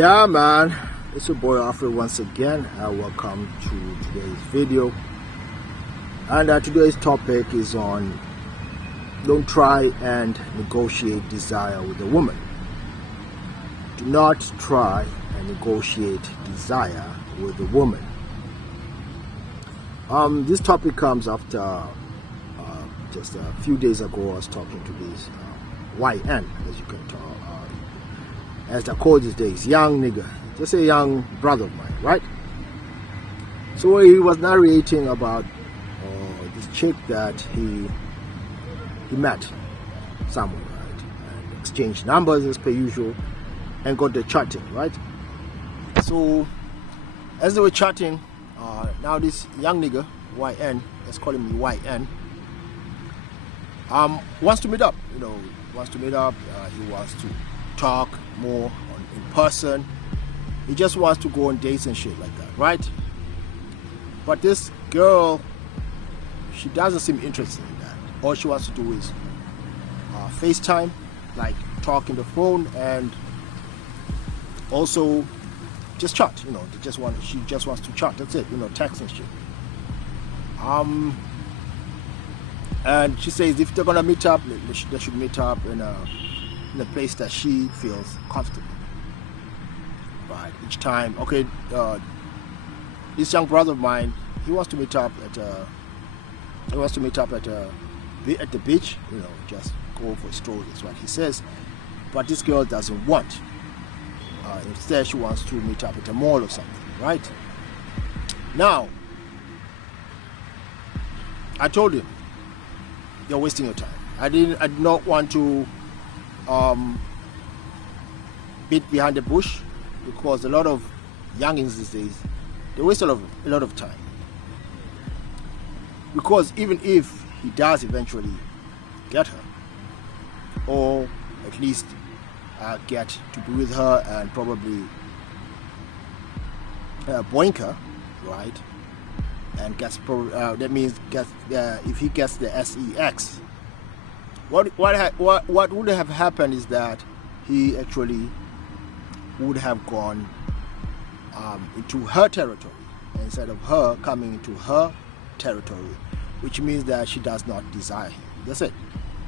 Yeah, man, it's your boy Alfred once again. Welcome to today's video. And today's topic is on don't try and negotiate desire with a woman. Do not try and negotiate desire with a woman. This topic comes after just a few days ago I was talking to this YN, as you can tell. As I call these days, young nigga, just a young brother of mine, right? So he was narrating about this chick that he met somewhere, right? And exchanged numbers as per usual and got the chatting, right? So as they were chatting, now this young nigga, YN, let's call him YN, wants to meet up, he wants to talk more in person. He just wants to go on dates and shit like that, right? But this girl, she doesn't seem interested in that. All she wants to do is FaceTime, like talk in the phone, and also just chat. She just wants to chat. That's it. Text and shit. And she says if they're gonna meet up, they should meet up in a place that she feels comfortable. Right. Each time, okay. This young brother of mine, he wants to meet up at the beach. Just go for a stroll. That's what he says. But this girl doesn't want. Instead, she wants to meet up at a mall or something. Right. Now, I told him, you're wasting your time. I did not want to beat behind the bush, because a lot of youngins these days, they waste a lot of time. Because even if he does eventually get her, or at least get to be with her and probably boink her, right? And that means if he gets the sex, what would have happened is that he actually would have gone into her territory instead of her coming into her territory, which means that she does not desire him. That's it.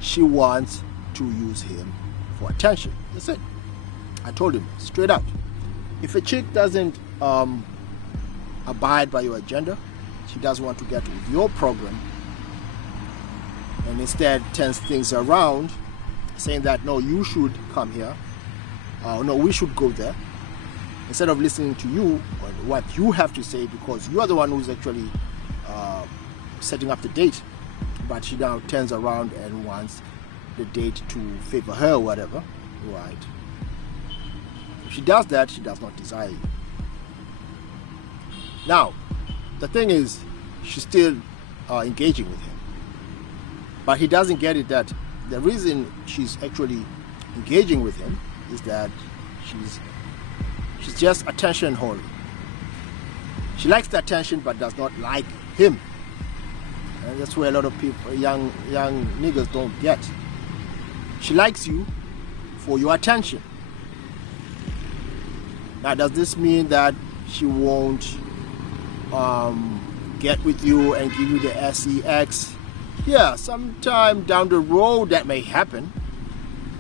She wants to use him for attention. That's it. I told him straight out. If a chick doesn't abide by your agenda, she doesn't want to get with your program, and instead turns things around, saying that no, you should come here, no, we should go there, instead of listening to you or what you have to say, because you are the one who's actually setting up the date, but she now turns around and wants the date to favor her or whatever, right? If she does that, she does not desire you. Now, the thing is, she's still engaging with him. But he doesn't get it that the reason she's actually engaging with him is that she's just attention whore. She likes the attention but does not like him. And that's where a lot of people, young niggas, don't get. She likes you for your attention. Now, does this mean that she won't get with you and give you the sex? Yeah, sometime down the road that may happen,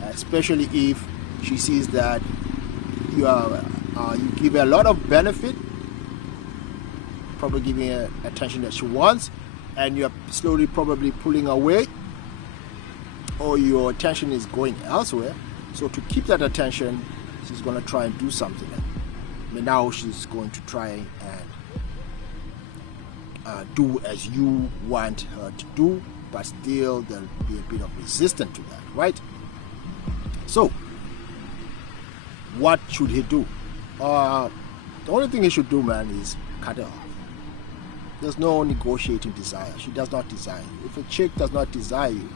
especially if she sees that you give her a lot of benefit, probably giving her attention that she wants, and you're slowly probably pulling away, or your attention is going elsewhere. So to keep that attention, she's going to try and do something. And now she's going to try and do as you want her to do, but still there'll be a bit of resistance to that, right? So what should he do? The only thing he should do, man, is cut her off. There's no negotiating desire. She does not desire you. If a chick does not desire you,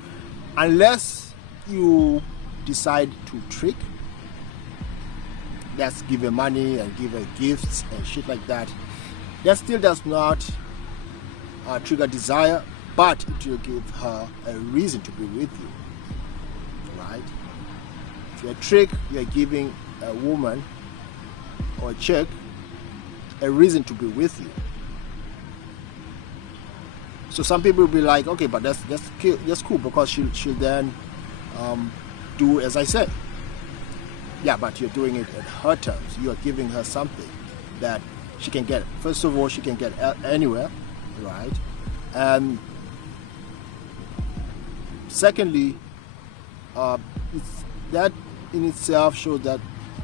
unless you decide to trick, that's give her money and give her gifts and shit like that, that still does not trigger desire, but it will give her a reason to be with you, right? If you're a trick, you're giving a woman or a chick a reason to be with you. So some people will be like, okay, but that's cool because she'll then do as I say. Yeah, but you're doing it at her terms. You are giving her something that she can get. First of all, she can get anywhere, right? And secondly, that in itself shows that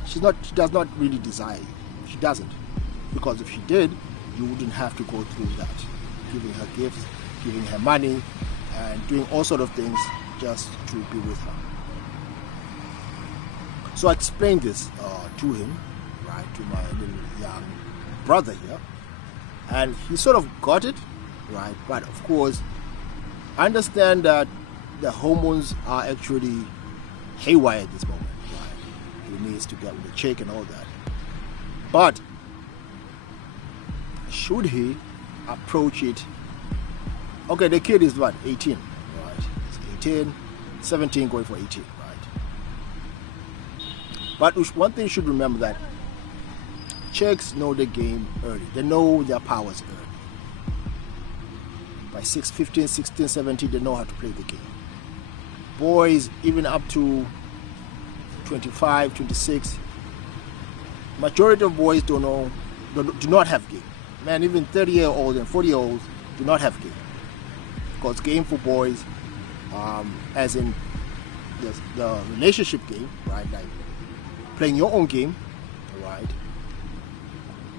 she does not really desire you. She doesn't, because if she did, you wouldn't have to go through that, giving her gifts, giving her money, and doing all sort of things just to be with her. So I explained this to him, right, to my little young brother here, and he sort of got it, right. But of course, I understand that the hormones are actually haywire at this moment, right? He needs to get with the chick and all that. But should he approach it? Okay, the kid is what, 18, right? He's 18, 17 going for 18, right? But one thing you should remember that chicks know the game early. They know their powers early. By 15, 16, 17, they know how to play the game. Boys, even up to 25, 26, majority of boys do not have game. Man, even 30-year-olds and 40-year-olds do not have game. Because game for boys, as in the relationship game, right, like playing your own game, right,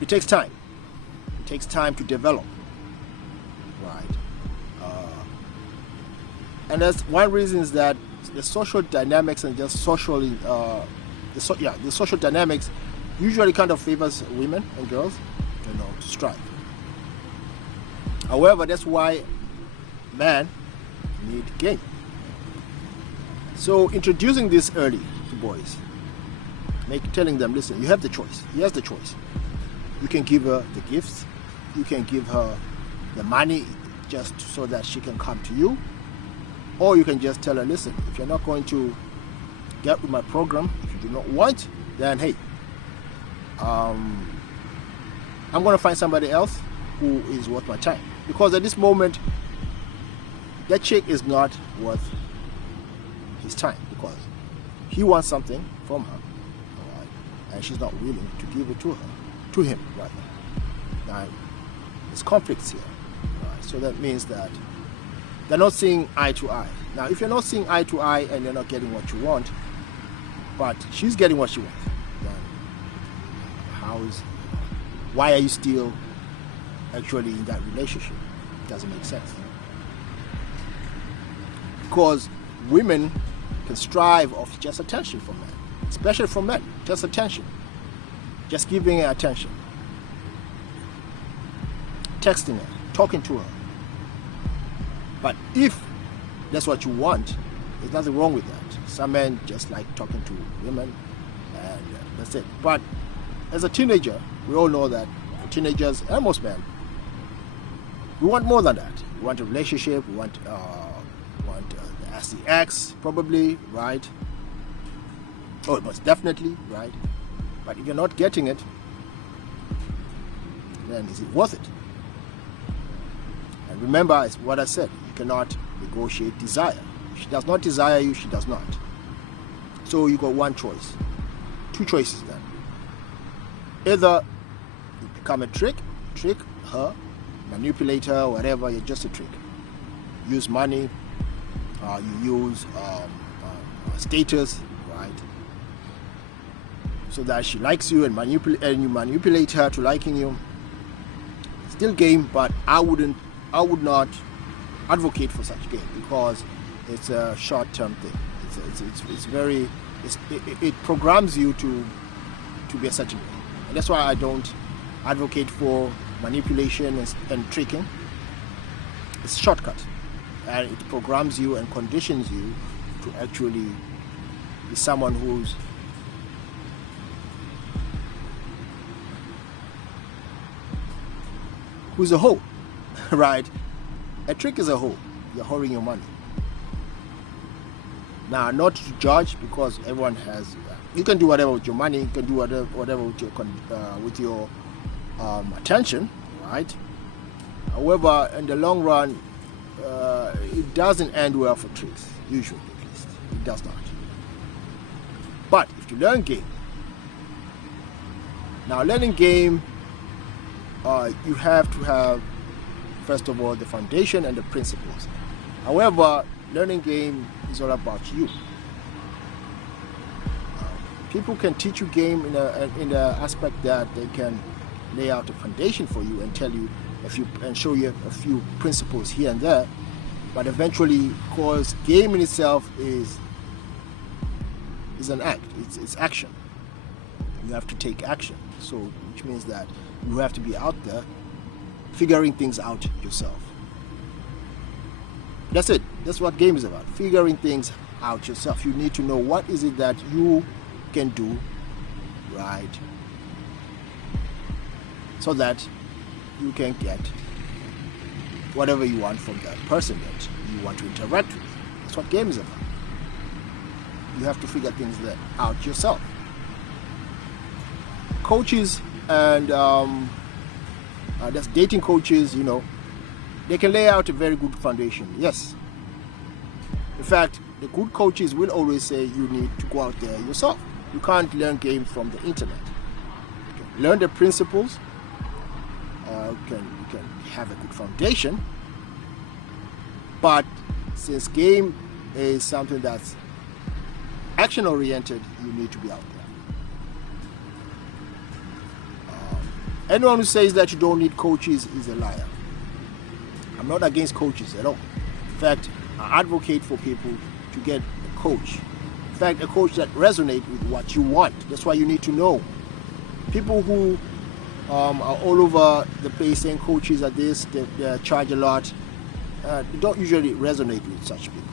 it takes time. It takes time to develop, right? And that's one reason is that the social dynamics and just socially, the social dynamics usually kind of favors women and girls, to strive. However, that's why men need game. So introducing this early to boys, telling them, listen, you have the choice. He has the choice. You can give her the gifts. You can give her the money just so that she can come to you. Or you can just tell her, listen, if you're not going to get with my program, if you do not want, then hey, I'm going to find somebody else who is worth my time. Because at this moment, that chick is not worth his time because he wants something from her, right? And she's not willing to give it to him right now. Now, there's conflicts here, right? So that means that they're not seeing eye to eye. Now, if you're not seeing eye to eye and you're not getting what you want, but she's getting what she wants, then why are you still actually in that relationship? It doesn't make sense. Because women can strive off just attention from men, especially from men, just attention, just giving her attention, texting her, talking to her. But if that's what you want, there's nothing wrong with that. Some men just like talking to women, and that's it. But as a teenager, we all know that for teenagers and most men, we want more than that. We want a relationship. We want as the ex, probably, right? Oh, most definitely, right? But if you're not getting it, then is it worth it? And remember, it's what I said, you cannot negotiate desire. If she does not desire you, she does not. So you got one choice. Two choices then. Either you become a trick her, manipulate her, whatever, you're just a trick. Use money, you use status, right? So that she likes you and you manipulate her to liking you. Still game, but I would not advocate for such game because it's a short-term thing. It programs you to be a certain way, and that's why I don't advocate for manipulation and tricking. It's a shortcut, and it programs you and conditions you to actually be someone who's a hoe, right? A trick is a hoe. You're hoarding your money. Now, not to judge because everyone has You can do whatever with your money. You can do whatever with your attention, right? However, in the long run, it doesn't end well for tricks. Usually, at least, it does not. But if you learn game, now learning game, you have to have, first of all, the foundation and the principles. However, learning game is all about you. People can teach you game in the aspect that they can lay out a foundation for you and tell you and show you a few principles here and there. But eventually, because game in itself is an act. It's action. You have to take action. So, which means that you have to be out there figuring things out yourself. That's it. That's what game is about. Figuring things out yourself. You need to know what is it that you can do, right? So that you can get whatever you want from that person that you want to interact with. That's what game is about. You have to figure things out yourself. Coaches and that's dating coaches, they can lay out a very good foundation. Yes. In fact, the good coaches will always say you need to go out there yourself. You can't learn game from the internet. You can learn the principles. You can have a good foundation. But since game is something that's action oriented, you need to be out there. Anyone who says that you don't need coaches is a liar. I'm not against coaches at all. In fact, I advocate for people to get a coach. In fact, a coach that resonates with what you want. That's why you need to know. People who are all over the place saying coaches are this, they charge a lot, don't usually resonate with such people.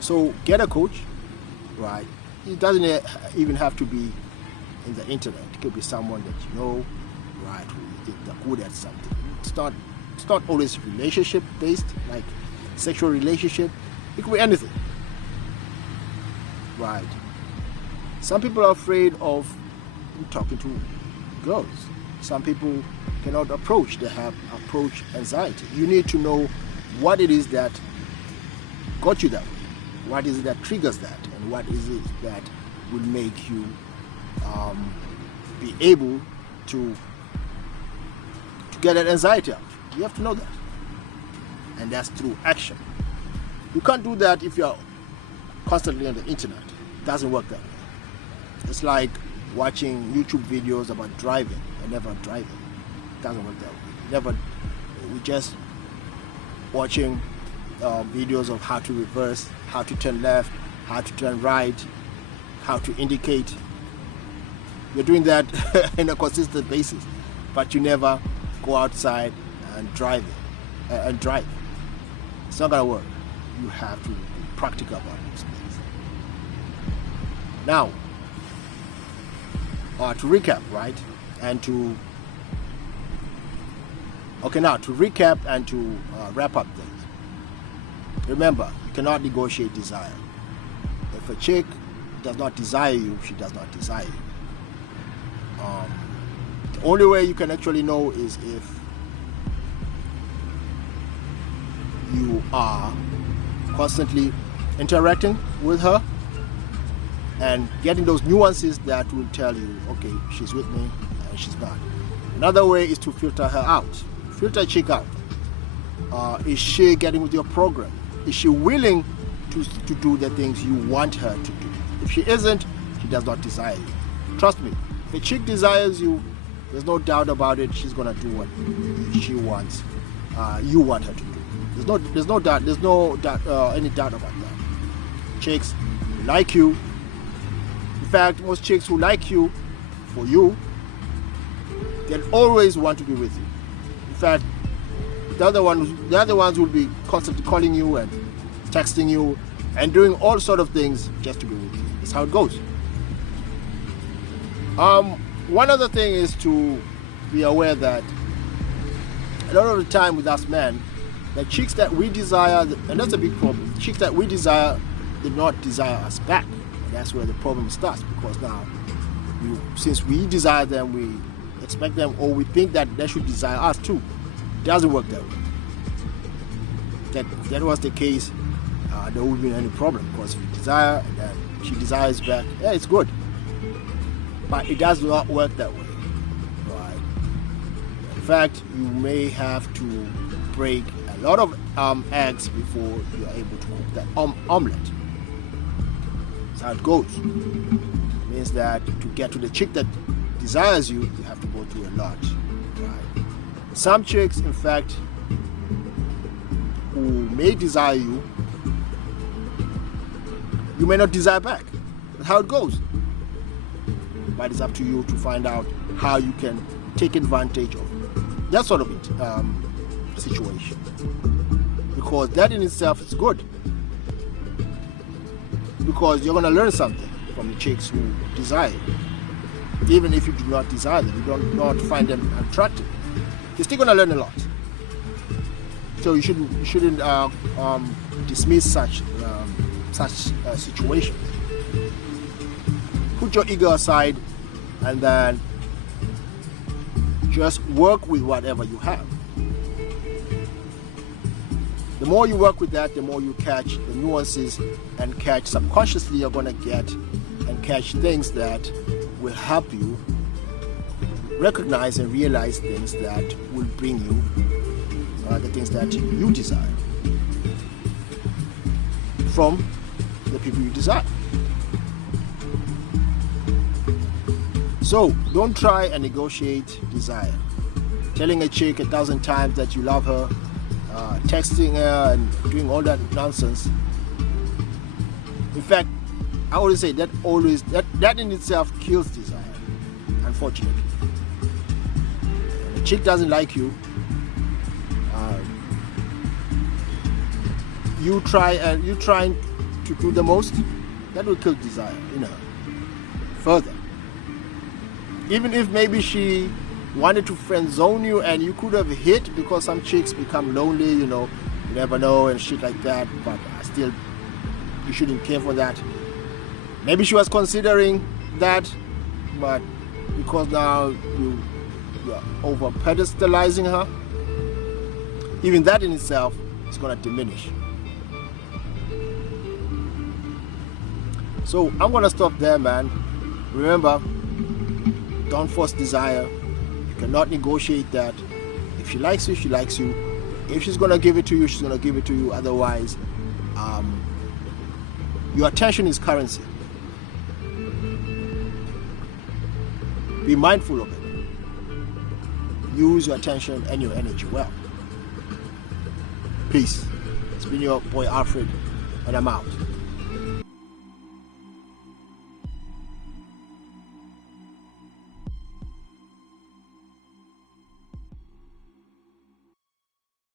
So get a coach, right? It doesn't even have to be in the internet. It could be someone that you know, right, who you think they're good at something. It's not always relationship based, like sexual relationship. It could be anything, right? Some people are afraid of talking to girls. Some people cannot approach. They have approach anxiety. You need to know what it is that got you that way. What is it that triggers that, and what is it that will make you be able to get that anxiety out. You have to know that, and that's through action. You can't do that if you're constantly on the internet. It doesn't work that way. It's like watching YouTube videos about driving and never driving. It doesn't work that way. We're just watching videos of how to reverse, how to turn left, how to turn right, how to indicate. You're doing that on a consistent basis, but you never go outside and drive. It's not gonna work. You have to be practical about those things. Now, to recap, right? To recap and to wrap up things. Remember, you cannot negotiate desire. If a chick does not desire you, she does not desire you. The only way you can actually know is if you are constantly interacting with her and getting those nuances that will tell you, okay, she's with me and she's not. Another way is to filter her out. Filter a chick out. Is she getting with your program? Is she willing to do the things you want her to do? If she isn't, she does not desire you. Trust me, if a chick desires you, there's no doubt about it, she's gonna do what she wants, you want her to do. There's no doubt any doubt about that. Chicks who like you, in fact, most chicks who like you, for you, they'll always want to be with you. In fact, the other ones will be constantly calling you and texting you and doing all sort of things just to be with you. That's how it goes. One other thing is to be aware that a lot of the time with us men, the chicks that we desire, and that's a big problem, chicks that we desire do not desire us back. That's where the problem starts, because now, since we desire them, we expect them, or we think that they should desire us too. It doesn't work that way. If that was the case, there wouldn't be any problem, because if you desire and she desires back, yeah, it's good. But it does not work that way, right? In fact, you may have to break a lot of eggs before you are able to cook that omelette. That's how it goes. It means that to get to the chick that desires you, you have to go through a lot, right? Some chicks, in fact, who may desire you, you may not desire back. That's how it goes. But it's up to you to find out how you can take advantage of that sort of situation. Because that in itself is good. Because you're going to learn something from the chicks who desire you. Even if you do not desire them, you do not find them attractive, you're still going to learn a lot. So you shouldn't dismiss such situation. Put your ego aside and then just work with whatever you have. The more you work with that, the more you catch the nuances and catch subconsciously. You're going to get and catch things that will help you recognize and realize things that will bring you the things that you desire from the people you desire. So don't try and negotiate desire. Telling a chick 1,000 times that you love her, texting her and doing all that nonsense. In fact, I always say that in itself kills desire, unfortunately. If a chick doesn't like you, you trying to do the most, that will kill desire, further. Even if maybe she wanted to friend zone you and you could have hit, because some chicks become lonely, you never know and shit like that, but still, you shouldn't care for that. Maybe she was considering that, but because now you are over pedestalizing her, even that in itself is going to diminish. So I'm going to stop there, man. Remember, don't force desire. You cannot negotiate that. If she likes you, she likes you. If she's going to give it to you, she's going to give it to you. Otherwise, your attention is currency. Be mindful of it. Use your attention and your energy well. Peace. It's been your boy Alfred, and I'm out.